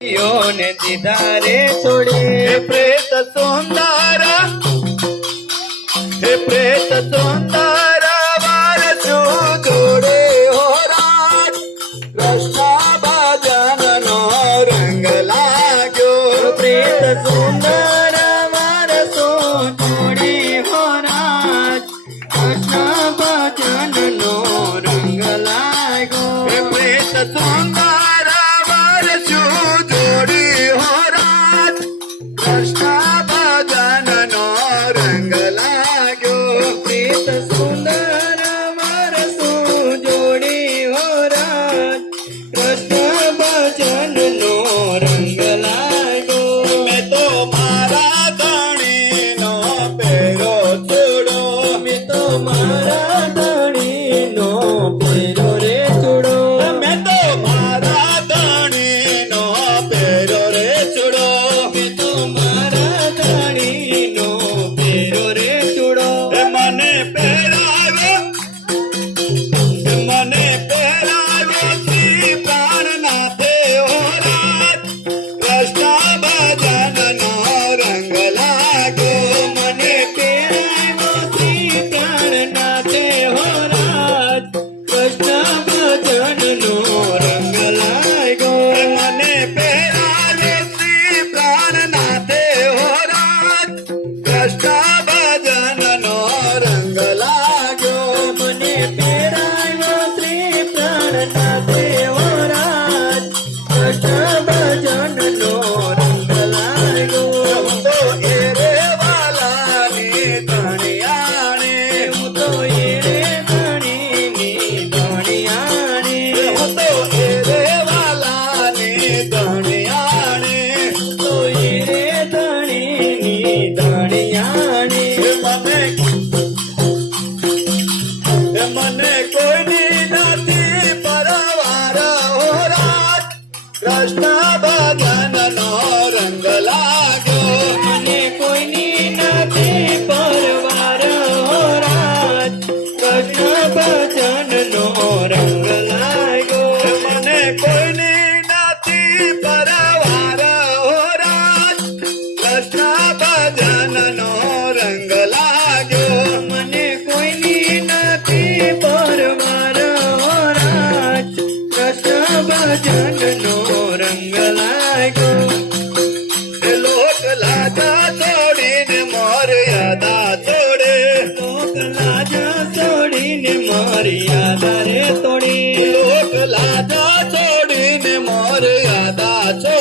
योने दिदारे छोड़े हे प्रेत सुंदर हे प्रेत सुंदर वारसू जोडे हो राज कृष्णा भजन नो रंग लाग्यो प्रेत सुंदर वारसो छोड़े हो राज कृष्ण भजन नो रंग लागो हे प्रेत सुंदर वारसू जोडी हो राज कृष्णा भजन नो रंग लाग्यो प्रेत सुंदर वारसो जोड़े हो राज कृष्ण भजन नो रंग लागो मैं तो मारा धणी नो पेरो छोड़ो मैं तो मारा धणी नो पेरो रे छोड़ो मैं तो मारा धणी नो पेरो रे छोड़ो मैं तो मारा धणी नो पेरो रे छोड़ो मने पेरावे श्री प्राणनाथे हो राज कृष्ण भजन नो रंग लागो मने पेरायो श्री प्राणनाथे हो राज कृष्ण भजन नो रंग लागो मने पेरावे श्री प्राणनाथे हो राज कृष्ण भजन नो रंग लागो मने पेरायो श्री प्राणनाथे हो राज कृष्ण भजन नो रंग लागो तो एरे वाला नी धणियाणे હું તો એરે ધણીની ધણિયાણી तो एरे वाला नी धणियाणे તો એરે ધણીની ધણિયાણી મને કોઈની નથી પરવાર હો રાજ કૃષ્ણ ભજન નો રંગ લાગ્યો મને કોઈની નથી પરવાર હો રાજ કૃષ્ણ ભજનનો રંગ લાગ્યો મને કોઈની નથી પરવાર હો રાજ કૃષ્ણ ભજન નો રંગ લાગ્યો મને કોઈની નથી પરવાર હો રાજ કૃષ્ણ ભજનનો રંગ લાગ્યો લોક લાજા છોડીને મર્યાદા છોડે લોક લાજ છોડીને મર્યાદા રે તોડી લોક લાજા છોડીને મર્યાદા છોડે